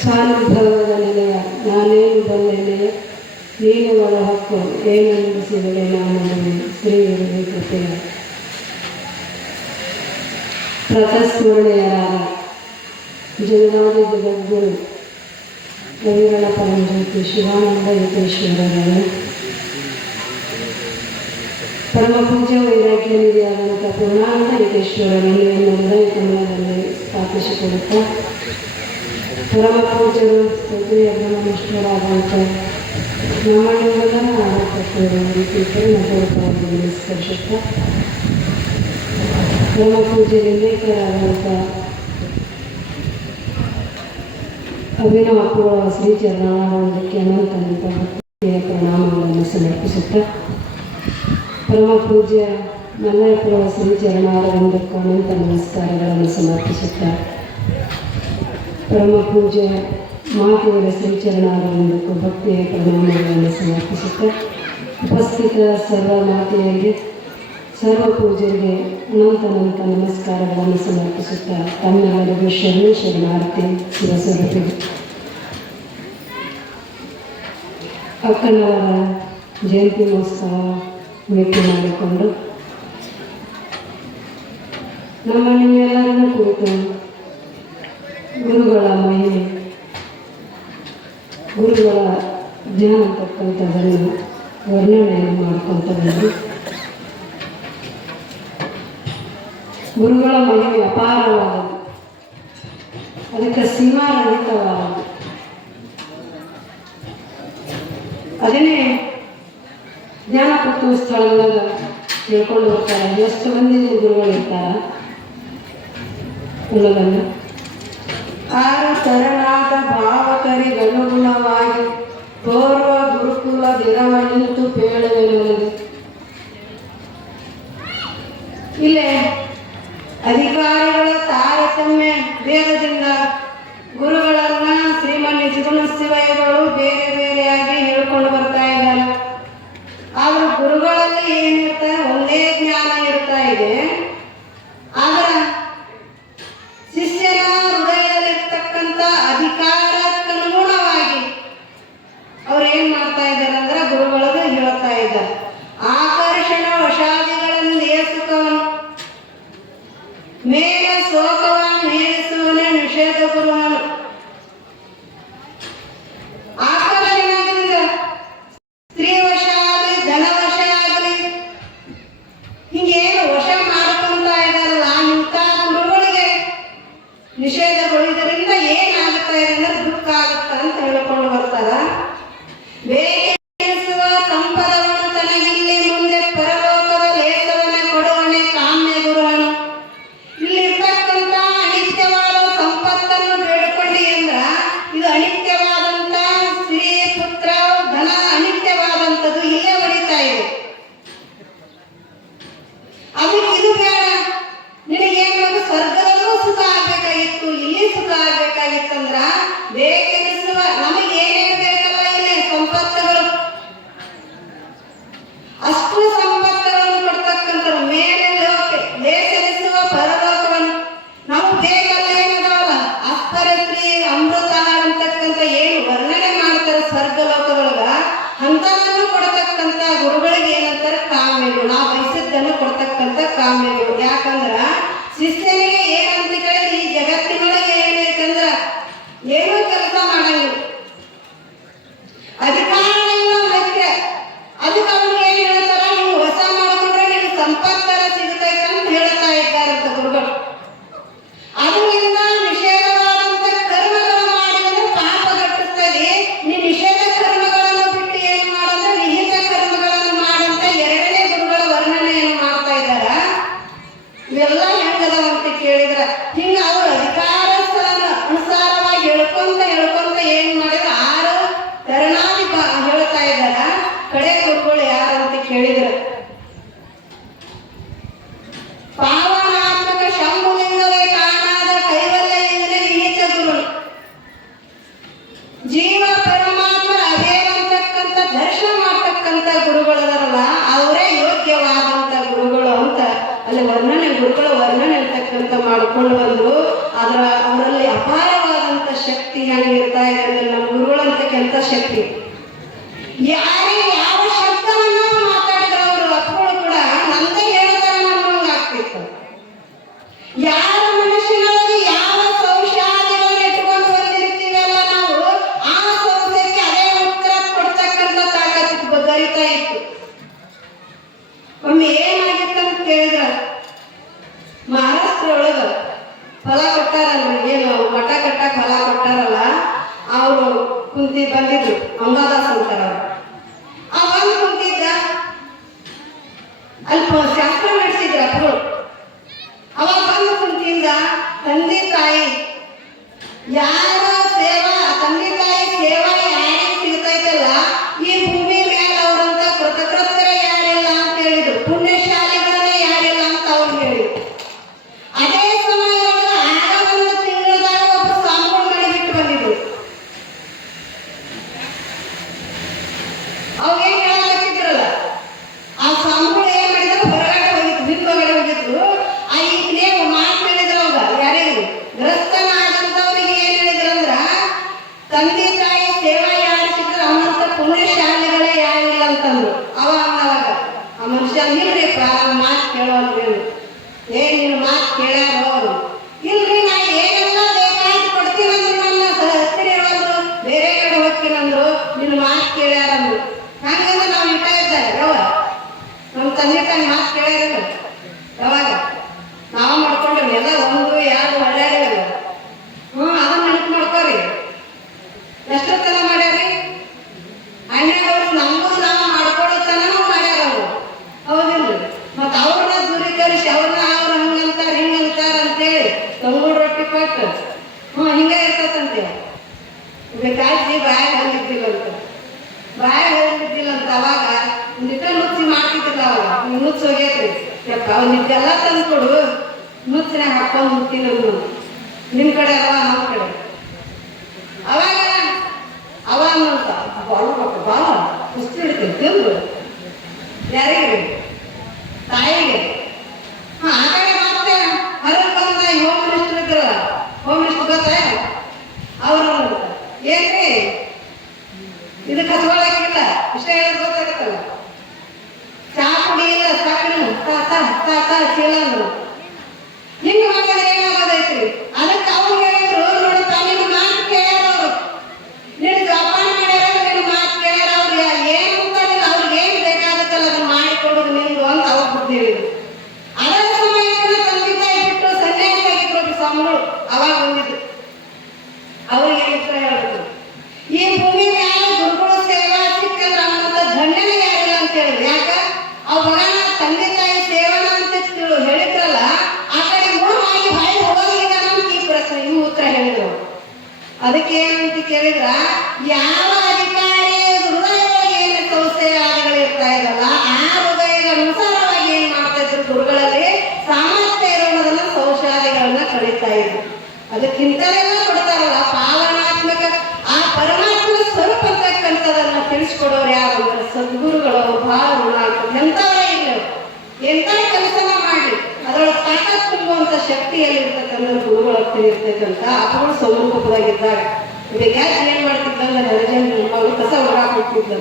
ಸ್ವಾನುಭವದ ನಿಲಯ ನಾನೇನು ಬಲ್ಲೆನೆಯ ನೀನು ಒಳ ಹಕ್ಕು ಏನೆಂದಿಸಿದರೆ ನಾನು ಶ್ರೀ ಗುರುವಿ ಕೃಪೆಯ ಪ್ರತಸ್ಮರಣೆಯರಾದ ಜಗದಾದಿ ಜಗದ್ಗುರು ಕವಿಗಳ ಪರಂಜ್ಯೋತಿ ಶಿವಾನಂದ ಯತೀಶ್ವರರನ್ನು ಪರಮ ಪೂಜ್ಯ ವೈರಾಗ್ಯ ನಿಧಿಯಾದಂಥ ಪೂರ್ಣಾನಂದ ಯತೀಶ್ವರರನ್ನು ಎನ್ನ ಹೃದಯ ಕಮಲದಲ್ಲಿ ಸ್ಥಾಪಿಸಿಕೊಡುತ್ತಾ ಪರಮ ಪೂಜ್ಯರು ಸದ್ಯ ಬ್ರಹ್ಮನಿಷ್ಠರಾದಂಥ ನಮ್ಮನ್ನೆಲ್ಲ ಆರೋಗ್ಯವನ್ನು ನಮಸ್ಕರಿಸುತ್ತಾ ಪರಮ ಪೂಜ್ಯ ಲಿಂಗೈಕ್ಯರಾದಂಥ ಅಭಿನವ ಅಪ್ಪುಗಳ ಶ್ರೀಚರಣಾನಂದಕ್ಕೆ ಅನಂತ ಭಕ್ತಿಯ ಪ್ರಣಾಮಗಳನ್ನು ಸಮರ್ಪಿಸುತ್ತಾ ಪರಮ ಪೂಜ್ಯ ಮಲ್ಲಯ್ಯಪ್ಪುಗಳ ಶ್ರೀಚರಣಾನಂದಕ್ಕೆ ಅನಂತ ನಮಸ್ಕಾರಗಳನ್ನು ಸಮರ್ಪಿಸುತ್ತಾ ಪರಮ ಪೂಜ್ಯ ಮಾತೆಯರ ಶ್ರೀಚರಣಾನಂದಕ್ಕೂ ಭಕ್ತಿಯ ಪ್ರಣಾಮಗಳನ್ನು ಸಮರ್ಪಿಸುತ್ತಾ ಉಪಸ್ಥಿತ ಸರ್ವ ಮಾತೆಯರಿಗೆ ಸರ್ವ ಪೂಜೆಗೆ ಅನಂತ ನಮಸ್ಕಾರಗಳನ್ನು ಸಮರ್ಪಿಸುತ್ತಾ ತಮ್ಮೆಲ್ಲರಿಗೂ ಶರಣಾರ್ಥಿ ಶಿವಸಭೆಗೆ ಅಕ್ಕನವರ ಜಯಂತಿ ಮಹೋತ್ಸವ ಭೇಟಿ ಮಾಡಿಕೊಂಡು ನಮ್ಮ ನಿಮ್ಮೆಲ್ಲರನ್ನು ಕುರಿತು ಗುರುಗಳ ಮಹಿಮೆ ಗುರುಗಳ ಜ್ಞಾನ ತಕ್ಕಂಥದ್ದನ್ನು ವರ್ಣನೆಯನ್ನು ಮಾಡ್ಕೊತ ಬಂದು ಗುರುಗಳ ಮಹಿಮೆ ಅಪಾರವಾದದ್ದು, ಅದಕ್ಕೆ ಸೀಮಾರಹಿತವಾದದ್ದು. ಅದನ್ನೇ ಜ್ಞಾನಪತ್ತು ಸ್ಥಳದಾಗ ತಿಳ್ಕೊಂಡು ಹೋಗ್ತಾರೆ. ಎಷ್ಟು ಮಂದಿ ಗುರುಗಳು ಇರ್ತಾರ ಉಳ್ಳದನ್ನು ಆರು ತರನಾದ ಭಾವಕರಿಗನುಗುಣವಾಗಿ ತೋರುವ ಗುರುಕುಲ ದಿನವ ನಿಂತು ಪೇಳುವೆನುವುದು. ಇಲ್ಲೇ ಅಧಿಕಾರಿಗಳ ತಾರತಮ್ಯ ಭೇದದಿಂದ ಗುರುಗಳನ್ನ ಶ್ರೀಮನ್ ಶಿವಗಳು ಬೇರೆ ಬೇರೆಯಾಗಿ ಹೇಳ್ಕೊಂಡು ಬರ್ತಾ ಇದ್ದಾರೆ. ಆದ್ರೆ ಗುರುಗಳಲ್ಲಿ ಏನಿರ್ತಾರೆ, ಒಂದೇ ಜ್ಞಾನ ಇರ್ತಾ ಇದೆ. ಆದ್ರೆ ಶಿಷ್ಯನ ಹೃದಯದಲ್ಲಿರ್ತಕ್ಕಂಥ ಅಧಿಕಾರಕ್ಕನುಗುಣವಾಗಿ ಅವ್ರು ಏನ್ ಮಾಡ್ತಾ ಇದ್ದಾರೆ ಅಂದ್ರೆ ಗುರುಗಳದು ಹೇಳ್ತಾ ಇದ್ದಾರೆ. ಆಕರ್ಷಣ ವಶಾದಿಗಳನ್ನು ಏಸುಕವನು ಮೇಲ ಶೋಕವ ಮೇಲಿಸುವನೇ ನಿಷೇಧ ಗುರುವನು. ಆಕರ್ಷಣದಿಂದ ಸ್ತ್ರೀ ವಶ ಆಗಲಿ ಧನವಶ ಆಗಲಿ ಹಿಂಗೇನು ವಶ ಮಾಡ್ಕೊಂತ ಇದಾರಲ್ಲ, ಇಂಥ ಗುರುಗಳಿಗೆ ನಿಷೇಧಗೊಳಿದ್ದರಿಂದ ಏನಾಗುತ್ತಾ ಇದೆ ಅಂದ್ರೆ ದುಃಖ ಆಗುತ್ತ ಅಂತ ಹೇಳ್ಕೊಂಡು ಬರ್ತಾರ. ಬೇಕೆನಿಸುವ ಸಂಪದವನ್ನು ತನಗಿಲ್ಲಿ ಮುಂದೆ ಪರಲೋಕದ ಲೇಖವನ್ನೇ ಕೊಡುವನೆ ಕಾಮ್ಯ ಗುರುವನು. ಇಲ್ಲಿರ್ತಕ್ಕಂಥ ಅನಿತ್ಯವಾದ ಸಂಪತ್ತನ್ನು ಬೇಡಿಕೊಂಡಿ ಅಂದ್ರ ಇದು ಅನಿತ್ಯವಾದಂತ ಸ್ತ್ರೀ ಪುತ್ರ ಧನ ಅನಿತ್ಯವಾದಂಥದ್ದು ಇಲ್ಲೇ ಹೊಡಿತಾ ಇದೆ. ಅದಕ್ಕೆ ಇದು ಬೇಡ, ನಿನಗೇನು ಸ್ವರ್ಗದಲ್ಲೂ ಸುಖ ಆಗ್ಬೇಕಾಗಿತ್ತು, ಇಲ್ಲಿ ಸುಖ ಆಗ್ಬೇಕಾಗಿತ್ತಂದ್ರ ಬೇಕೆನಿಸುವ ನಮಗೇನೇನು ಬೇಕಲ್ಲ ಇಲ್ಲಿ ಸಂಪತ್ತುಗಳು, ಅಷ್ಟು ಸಂಪತ್ತುಗಳನ್ನು ಕೊಡ್ತಕ್ಕಂಥವ್ರು ಮೇಲೆ ಲೇಖನಿಸುವ ಪರಲೋಕವನ್ನು. ನಾವು ಬೇಗಲ್ಲ ಏನದಾವಲ್ಲ ಅಸ್ಪರ ಸ್ತ್ರೀ ಅಮೃತ ಅಂತಕ್ಕಂಥ ಹೇಳ್ಕೊಂತ ಏನ್ ಮಾಡಿದ್ರು 6 ತರಣಾದಿ ಹೇಳ್ತಾ ಇದ್ದಾರ. ಕಡೆ ಗುರುಗಳು ಯಾರಂತ ಕೇಳಿದ್ರು, ಪಾವನಾತ್ಮಕ ಶಂಭುಲಿಂಗವೇ ಕಾಣಾದ ಕೈವಲ್ಯಲಿಂಗನೇ ನಿಹಿತ ಗುರು. ಜೀವ ಪರಮಾತ್ಮ ಅವೇವಂತಕ್ಕಂಥ ದರ್ಶನ ಮಾಡ್ತಕ್ಕಂಥ ಗುರುಗಳದಾರಲ್ಲ ಅವರೇ ಯೋಗ್ಯವಾದಂತ ಗುರುಗಳು ಅಂತ ಅಲ್ಲಿ ವರ್ಣನೆ, ಗುರುಗಳ ವರ್ಣನೆ ಇರ್ತಕ್ಕಂಥ ಮಾಡ್ಕೊಂಡು ಬಂದು ಅವರಲ್ಲಿ ಅಪಾರವಾದಂತ ಶಕ್ತಿ ಹೆಂಗಿರ್ತಾ ಇದೆ. ನಮ್ಮ ಗುರುಗಳಂತಕ್ಕಂಥ ಶಕ್ತಿ ಯಾರೇ ಯಾವ ಶಬ್ದವನ್ನ ಮಾತಾಡಿದ್ರು ಅವರು ಅಪ್ಪಗಳು ಕೂಡ ನಂದೇ ಹೇಳ್ತಾರೆ ನಮ್ಮಂಗ ಆಗ್ತಿತ್ತು. ಯಾರ ಮನುಷ್ಯನಲ್ಲಿ ಯಾವ ಸೌಶಾಲ್ಯವನ್ನು ಇಟ್ಕೊಂಡು ಬಂದಿರ್ತೀವಲ್ಲ ನಾವು, ಆ ಸೌಶಲ್ಯಕ್ಕೆ ಅದೇ ಉತ್ತರ ಕೊಡ್ತಕ್ಕಂಥ ತಾಕತ್ತು ಗರಿತಾ ಇತ್ತು. ಒಮ್ಮೆ ಏನಾಗಿತ್ತು ಅಂತ ಕೇಳಿದ್ರ, ಮಹಾರಾಷ್ಟ್ರ ಒಳಗ ಫಲ ಕೊಟ್ಟಾರಲ್ಲ, ಏನು ಮಠ ಕಟ್ಟಕ್ ಫಲ ಕೊಟ್ಟಾರಲ್ಲ, ಅವರು ಬಂದಿದ್ರು ಅಂಬಾದಾಸ್ ಅಂತಾರ. ಬಂದು ಕುಂತಿದ್ದ, ಅಲ್ಲಿ ಶಾಸ್ತ್ರ ನಡೆಸಿದ್ರು ಅಪ್ಪಗಳು. ಅವಾಗ ಬಂದು ಕುಂತಿದ್ದ, ತಂದೆ ತಾಯಿ ಯಾರ ಸೇವಾ, ತಂದೆ ತಾಯಿ ಸೇವಾ ಯಾರಿಗೆ ಸಿಗ್ತೈತಲ್ಲ, ಈ ಭೂಮಿ ಮೇಲೆ ಅವರಂತ ಕೃತಕೃತ್ಯ ಯಾರಿಲ್ಲ ಅಂತ ಹೇಳಿದ್ರು, ಪುಣ್ಯಶಾಲಿಗಳೇ ಯಾರಿಲ್ಲ ಅಂತ ಅವ್ರು ಹೇಳಿದ್ರು. ಅದೇ ಸಮಯದೊಳಗೆ ಆಗ ಒಂದು ತಿಂಗಳದಾಗ ಒಬ್ಬ ಸ್ವಾಮಿಗಳು ಮನೆ ಬಿಟ್ಟು ಬಂದಿದ್ರು. ಅವೇನ್ ಹೇಳತ್ತಿದ್ರಲ್ಲ, ಆ ಸ್ವಾಮಿಗಳು ಏನ್ ಮಾಡಿದ್ರು, ಹೊರಗಡೆ ಹೋಗಿದ್ರು, ಬಿಂಬಗಡೆ ಹೋಗಿದ್ರು. ಈಗಲೇ ಮಾತು ಹೇಳಿದ್ರು ಅವಾಗ ಯಾರಿಗೂ ಗ್ರಸ್ತನಾದಂಥವ್ರಿಗೆ ಏನ್ ಹೇಳಿದ್ರಂದ್ರ, ತಂದೆ ತಾಯಿ ಸೇವಾ ಯಾರು ಸಿಕ್ಕರು ಅವನಂತ ಪುಣ್ಯಶಾಲಿಗಳೇ ಯಾರಿಲ್ಲ ಅಂತಂದ್ರು. ಅವಾಗ ಆ ಮನುಷ್ಯ ಇಲ್ರಿಪ್ಪ ಮಾತು ಕೇಳೋಲ್ರಿ, ನಿನ್ನ ಮಾತು ಕೇಳ್ಯಾರ ಅವರು, ಇಲ್ರಿ ನಾ ಏನೆಲ್ಲ ಬೇಕಾಯ್ತು ಕೊಡ್ತೀನಂದ್ರು, ನನ್ನ ಹತ್ತಿರ ಹೇಳೋದು ಬೇರೆ ಕಡೆ ಹೋಗ್ತೀನಂದ್ರು, ನಿನ್ನ ಮಾತು ಕೇಳ್ಯಾರಂದ್ರು. ಹಂಗಂದ್ರೆ ನಾವು ಇಟ್ಟ ಇದ್ದಾರೆ ಯಾವ ನಮ್ಮ ತಂದೆ ತಾಯಿ ಮಾತು ಕೇಳ್ಯಾರ. ಯಾವಾಗ ನಾವು ಮಾಡ್ಕೊಂಡ್ರಿ ಎಲ್ಲ 1, 2 ಹೊಳ್ಯಾಡಿವಲ್ಲ, ಅದನ್ನ ನೆನಪು ಮಾಡ್ಕೋರಿ. ಎಷ್ಟೋ ತನ ಮಾಡ್ಯಾರಿ, 12 ವರ್ಷ ನಮಗೂ ನಾವು ಮಾಡ್ಕೊಳ್ಳೋ ತನೂ ಮಾಡ್ಯಾರ ಅವರು, ಹೌದಿಲ್ರಿ? ಮತ್ತು ಅವ್ರನ್ನ ದೂರೀಕರಿಸಿ ಅವ್ರನ್ನ ಅವ್ರು ಹಂಗಂತಾರ ಹಿಂಗಂತಾರ ಅಂತೇಳಿ ತಂಗೂರು ರೊಟ್ಟಿ ಕೊಟ್ಟು ಹಿಂಗೆ ಇರ್ತದಂತೆ. ಬೇಕಾಗಿ ಬಾಯಾಗ ಹಲ್ಲಿದ್ದಿಲ್ಲಂತ, ಬಾಯಾಗ ಹಲ್ಲಿದ್ದಿಲ್ಲಂತ. ಅವಾಗ ಒಂದಿಟ್ಟ ನುಚ್ಚಿ ಮಾಡ್ತಿದ್ದಿಲ್ಲ, ಅವಾಗ ನುಚ್ಚು ಹೋಗ್ಯತ್ರಿ, ಯಪ್ಪ ಒಂದಿಟ್ಟೆಲ್ಲ ತಂದು ಕೊಡು, ನುಚ್ಚಿನಾಗ ಹಾಕೊಂಡು ಮುತ್ತೀನಿ ನಿಮ್ಮ ಕಡೆ ಅಲ್ವಾ ನಮ್ಮ ಕಡೆ. ಅವಾಗ ಅಂತ ಬಾಳ ಕುಸ್ತಿ ಇಡ್ತೀನಿ ತಿಂದು ಯಾರಿಗೆ, ತಾಯಿಗೆ. ಆ ಕಡೆ ಮತ್ತೆ ಹೊರಗೆ ಬಂದ ಹೋಮ್ ಮಿನಿಸ್ಟರ್ ಇದ್ರಲ್ಲ, ಹೋಮ್ ಮಿನಿಸ್ಟರ್ ಗೊತ್ತ ಅವರು, ಏನ್ರಿ ಇದಕ್ಕೆ ಹಚ್ಕೊಳಕಿಲ್ಲ, ಇಷ್ಟ ಹೇಳೋದು ಗೊತ್ತಾಗತ್ತಲ್ಲ, ಚಾ ಪುಡಿ ಇಲ್ಲ ಸಾಕಿನ ಚೀಲ ಅಂದ್ರು. ಹಿಂಗೆ ಮಾಡಿದ್ರೆ ಏನಾಗೋದೈತ್ರಿ? ಅದಕ್ಕೆ ಅವ್ರು ಹೇಳಿದ್ರು, ನೋಡಪ್ಪ ನಿನ್ನ ಮಾತು ಕೇಳ್ಯಾರ ಅವರು, ನಿನ್ನ ಜೋಪಾನ ಮಾಡ್ಯಾರ, ನಿನ್ನ ಮಾತು ಕೇಳ್ಯಾರ. ಅವ್ರು ಏನು ಅಂತಾರಿಲ್ಲ, ಅವ್ರಿಗೆ ಏನು ಬೇಕಾದಕ್ಕಲ್ಲ ಅದನ್ನ ಮಾಡಿಕೊಡೋದು ನಿಂದು ಅಂತ ಅವ್ರು ಬುದ್ಧಿ ಹೇಳಿದ್ರು. ಅದರ ಸಮಯಕ್ಕೆ ತಂದೆ ತಾಯಿ ಬಿಟ್ಟು ಸನ್ಯಾಸಿ ಆಗಿದ್ರು ಸ್ವಾಮಿಗಳು. ಅವಾಗ ಬಂದಿದ್ರು, ಅವ್ರಿಗೆ ಉತ್ತರ ಹೇಳ್ಬೇಕು, ಈ ಭೂಮಿ ಮೇಲೆ ಗುರುಗಳು ಸೇವಾ ಸಿಕ್ಕಂದ್ರ ಅನ್ನೋಂಥ ಧನ್ಯನೇ ಯಾರಿಲ್ಲ ಅಂತ ಹೇಳಿದ್ರು. ಯಾಕ ಅವಾಗ ತಂದೆ ತಾಯಿ ಸೇವನ ಅಂತ ಹೇಳಿದ್ರಲ್ಲ, ಆ ಕಡೆ ಮೂಢವಾಗಿ ಹೊಳೆ ಹೋಗಿಲ್ಲ ನಮ್ಗೆ ಈ ಪ್ರಶ್ನೆ ಈ ಉತ್ತರ ಹೇಳಿದ್ರು. ಅದಕ್ಕೆ ಏನಂತ ಕೇಳಿದ್ರ, ಯಾವ ಅಧಿಕಾರಿ ಹೃದಯವಾಗಿ ಏನು ಸಂಸ್ಥೆಗಳು ಇರ್ತಾ ಇರಲ್ಲ, ಆ ಹೃದಯದ ಅನುಸಾರವಾಗಿ ಏನ್ ಮಾಡ್ತಾ ಇದ್ರು ಗುರುಗಳಲ್ಲಿ ಸಾಮರ್ಥ್ಯ ಇರೋದನ್ನ ಶೌಚಾಲಯಗಳನ್ನ ಕಳೀತಾ ಇದ್ರು. ಅದಕ್ಕಿಂತಲೆಲ್ಲ ಕೊಡ್ತಾರಲ್ಲ ಪಾವನಾತ್ಮಕ ಆ ಪರಮಾತ್ಮನ ಸ್ವರೂಪ ಅಂತಕ್ಕಂಥದನ್ನ ತಿಳಿಸ್ಕೊಡೋರು ಯಾರು ಅಂದ್ರೆ ಸದ್ಗುರುಗಳು. ಬಹಳ ಋಣ ಆಗ್ತದೆ. ಎಂಥವರೇ ಇಲ್ಲ, ಎಂಥ ಕೆಲಸನ ಮಾಡಿ ಅದರೊಳಗೆ ತಾಕತ್ ತುಂಬುವಂತ ಶಕ್ತಿಯಲ್ಲಿ ಇರ್ತಕ್ಕಂಥ ಗುರುಗಳ ಹತ್ತಿರ ಇರ್ತಕ್ಕಂಥ ಅಪ್ಪಗಳು ಸ್ವರೂಪದಾಗಿದ್ದಾಗ ಗ್ಯಾಸ್ ಏನ್ ಮಾಡ್ತಿದ್ದಂದ್ರೆ ಹರಿಜನ್ ಅವರು ಕಸ ಹೊರಗಾಕ್ ಹೋಗ್ತಿದ್ದ,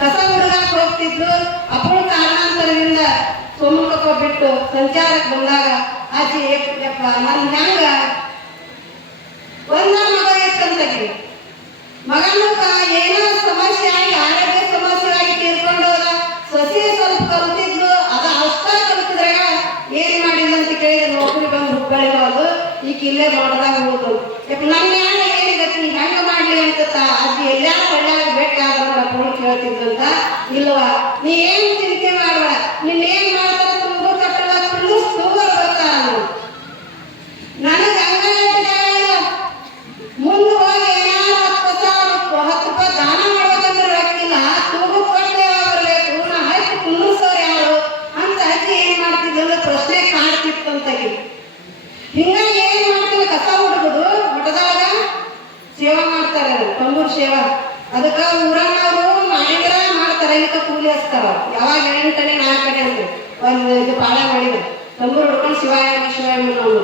ಕಸ ಹೊರಗಾಕ್ ಹೋಗ್ತಿದ್ರು. ಅಪ್ಪಳು ಕಾರಣಾಂತರದಿಂದ ಸೋಮುಖ ಬಿಟ್ಟು ಸಂಚಾರಕ್ಕೆ ಬಂದಾಗ ಆಚೆ ಯಪ್ಪ ನನ್ ಹೆಂಗ ಒಂದ ಮಗ ಎಷ್ಟಂತಾಗಿ ಮಗನ ಏನೋ ಸಮಸ್ಯೆ ಆಗಿ ಆರೋಗ್ಯ ಸಮಸ್ಯೆ ಆಗಿ ತೀರ್ಕೊಂಡು ಹೋದ. ಸೊಸೆ ಸ್ವಲ್ಪ ಕಲ್ತಿದ್ಲು, ಅದ ಅಷ್ಟ ಕಲ್ತಿದ್ರಾಗ ಏನ್ ಮಾಡಿದ ಅಂತ ಕೇಳಿದ್ರೆ ನೌಕರಿ ಬಂದು ಹುಬ್ಬಳ್ಳಿ ಅದು ಈಗ ಇಲ್ಲೇ ಮಾಡಿದಾಗ ಹೋದ್ರು. ಯಪ್ಪ ನನ್ನ ಯಾರ ಏನಿಗತ್ತೆ ನೀ ಹೆಂಗ ಮಾಡ್ಲಿ ಅಂತ ಅಜ್ಜಿ ಎಲ್ಲಾರು ಒಳ್ಳೆಯಾಗ ಬೇಕಾದ್ರೆ ಅಪ್ಪಳು ಕೇಳ್ತಿದ್ರಂತ. ಇಲ್ವಾ ನೀ ಏನ್ ಚಿಂತೆ ಮಾಡ್ಬೇಡ, ನೀನ್ ಏನ್ ಮಾಡ್ತಾರ ತುಂಬ ಕಟ್ಟಡ ತುಂಬ ಬರ್ತಾರ ನನಗೆ ಅಂಗಡಿ ಮುಂದೆ ಸೇವಾ ಮಾಡ್ತಾರೆ, ತಂಬೂರು ಸೇವಾ. ಅದಕ್ಕೆ ಊರನ್ನವರು ಮಾಡಿದ್ರ ಮಾಡ್ತಾರೆ, ಇದಕ್ಕೆ ಕೂಲಿ ಹಚ್ತಾರ. ಯಾವಾಗ 8 4 ಅಂತ ಒಂದು ಇದು ಪಾಠ ಮಾಡಿದ್ರು, ತಂಬೂರು ಹುಡ್ಕೊಂಡು ಶಿವಾಯ ಅನ್ನೋದು.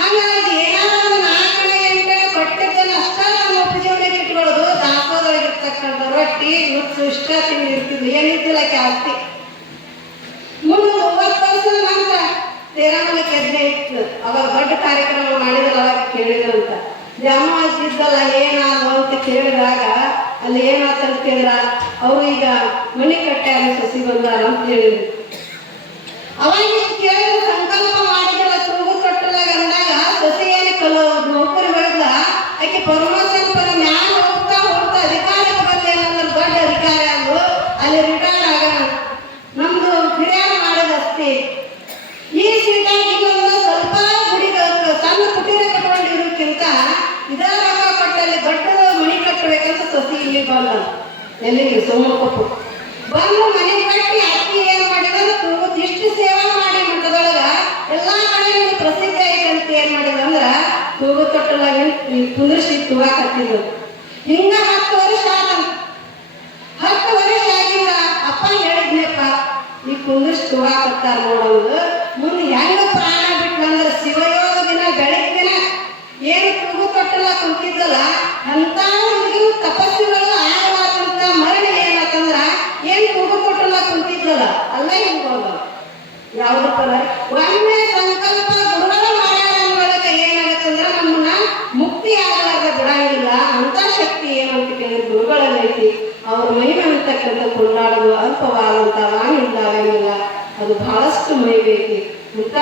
ಹಾಗಾಗಿ ಏನಾದ್ರು ಒಂದು 4 8 ಕೊಟ್ಟಿದ್ದನ್ನು ಅಷ್ಟ ನಮ್ಮ ಉಪಜೀವನಕ್ಕೆ ಇಟ್ಕೊಳ್ಳೋದು. ದಾಸೋದೊಳಗಿರ್ತಕ್ಕಂಥ ರೊಟ್ಟಿ ಹುಚ್ಚು ಇಷ್ಟ ತಿಂದಿರ್ತಿದ್ವಿ, ಏನಿದ್ದಿಲ್ಲ ಜಾಸ್ತಿ. ಮುಂದೆ 30 ವರ್ಷದ ನಂತರ ತೇರಾಮಲಕ್ಕೆ ಹೆಜ್ಜೆ ಇತ್ತು. ಅವಾಗ ದೊಡ್ಡ ಕಾರ್ಯಕ್ರಮ ಮಾಡಿದ್ರು, ಅವಾಗ ಕೇಳಿದ್ರಂತ ಅಮ್ಮ ಇದ್ದಲ್ಲ ಏನಾದ್ರು ಅಂತ ಕೇಳಿದಾಗ ಅಲ್ಲಿ ಏನಾತಂತ ಕೇಳಿದ್ರ ಅವ್ರು ಈಗ ಮಣಿ ಕಟ್ಟ್ಯಾರ ಸಸಿ ಬಂದಾರ ಅಂತ ಹೇಳಿದ್ರು. ಅವಾಗ ಕೇಳಿದ ಸಂಕಲ್ಪ ಮಾಡಿದ್ರ ತೂಗು ಕಟ್ಟಲಾಗ ಅಂದಾಗ ಸಸಿ ಏನು ನೌಕರಿ ಬೆಳೆದ ಆಕೆ ಪ್ರಮೋಷನ್ ಪರ ಮ್ಯಾಲ ಹೋಗ್ತಾ ಹೋಗ್ತಾ ಅಧಿಕಾರಕ್ಕೆ ಬಂದೇನಂದ್ರೆ ದೊಡ್ಡ ಅಧಿಕಾರಿ ಅಂದ್ರು. ಅಲ್ಲಿ ರಿಟೈರ್ಡ್ ಆಗೋಣ, ನಮ್ದು ಹಿರಿಯರು ಮಾಡೋದಷ್ಟೇ. ಈ ಸೀಟಾಗಿ ಇನ್ನೊಂದು ಸ್ವಲ್ಪ ಗುಡಿಗಳು ಸಣ್ಣ ಕುಟೀರ ಕಟ್ಕೊಂಡಿರೋಕ್ಕಿಂತ ಇದ ರೊಕ್ಕ ಕೊಟ್ಟಲ್ಲಿ ದೊಡ್ಡದು ಮಣಿ ಕಟ್ಟಬೇಕಂತ ಸಸಿ ಇಲ್ಲಿ ಬಂದ. ಎಲ್ಲಿಗೆ ಸೋಮಕೊಪ್ಪು ಬಂದು ಮನೆ ಕಟ್ಟಿ ಅಕ್ಕಿ ಏನ್ ಮಾಡಿದ್ರೆ ತೂಗುತ್ ಇಷ್ಟು ಸೇವಾ ಮಾಡಿ ಮಠದೊಳಗ ಎಲ್ಲಾ ಕಡೆ ಪ್ರಸಿದ್ಧ ಐತಂತ ಏನ್ ಮಾಡಿದಂದ್ರ ತೂಗು ತೊಟ್ಟಲಾಗ ಕುಂದ್ರಿಸಿ ತೂಗಾಕತ್ತಿದ್ರು. ಹಿಂಗ 10 ವರ್ಷ ಆತಂತ. 10 ವರ್ಷ ಆಗಿಂದ ಅಪ್ಪ ಹೇಳಿದ್ನಪ್ಪ, ಈ ಕುಂದ್ರಿಸಿ ತೂಗಾಕತ್ತಾರ ನೋಡೋದು ಮುಂದೆ ಹೆಂಗ ಪ್ರಾಣ ಬಿಟ್ಲಂದ್ರ ಶಿವಯೋಗ ದಿನ ಬೆಳಗ್ಗಿನ ಏನು ತೂಗು ತೊಟ್ಟಲ ಕುಂತಿದ್ದಲ್ಲ ಅಂತ ಹುಡುಗಿ ತಪಸ್ಸುಗಳು ಆಗಬಾರ್ದಂತ ಮರಣ ಏನಾತಂದ್ರ ಏನ್ ತೂಗು ತೊಟ್ಟಲ ಕುಂತಿದ್ದಲ್ಲ ಅಲ್ಲ ಹಿಂಗೋದ ಯಾವ್ದಕ್ಕಲ್ಲ. ಒಮ್ಮೆ ಸಂಕಲ್ಪ ಗುರುಗಳ ಮಾಡ್ಯಾರ ಒಳಗ ಏನಾಗತ್ತಂದ್ರ ನಮ್ಮನ್ನ ಮುಕ್ತಿ ಆಗಲಾರ್ದ ಬಿಡಂಗಿಲ್ಲ. ಅಂತ ಶಕ್ತಿ ಏನಂತ ಕೇಳಿದ್ರೆ ಗುರುಗಳಲ್ಲೈತಿ. ಅವ್ರ ಮಹಿಮೆ ಅಂತಕ್ಕಂಥ ಕೊಂಡಾಡೋದು ಅಲ್ಪವಾದಂತ ವಾಣಿಂದಾಗಂಗಿಲ್ಲ, ಅದು ಬಹಳಷ್ಟು ಮೈಬೇಕು. ಇಂಥ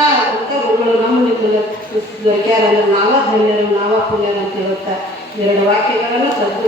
ಗುರುಗಳು ನಮ್ಮ ದೊರಕ್ಯಾರ ಅಂದ್ರೆ ನಾವ ಧನ್ಯರು, ನಾವ ಪುಣ್ಯರು ಅಂತ ಹೇಳುತ್ತಾ 2 ವಾಕ್ಯಗಳನ್ನು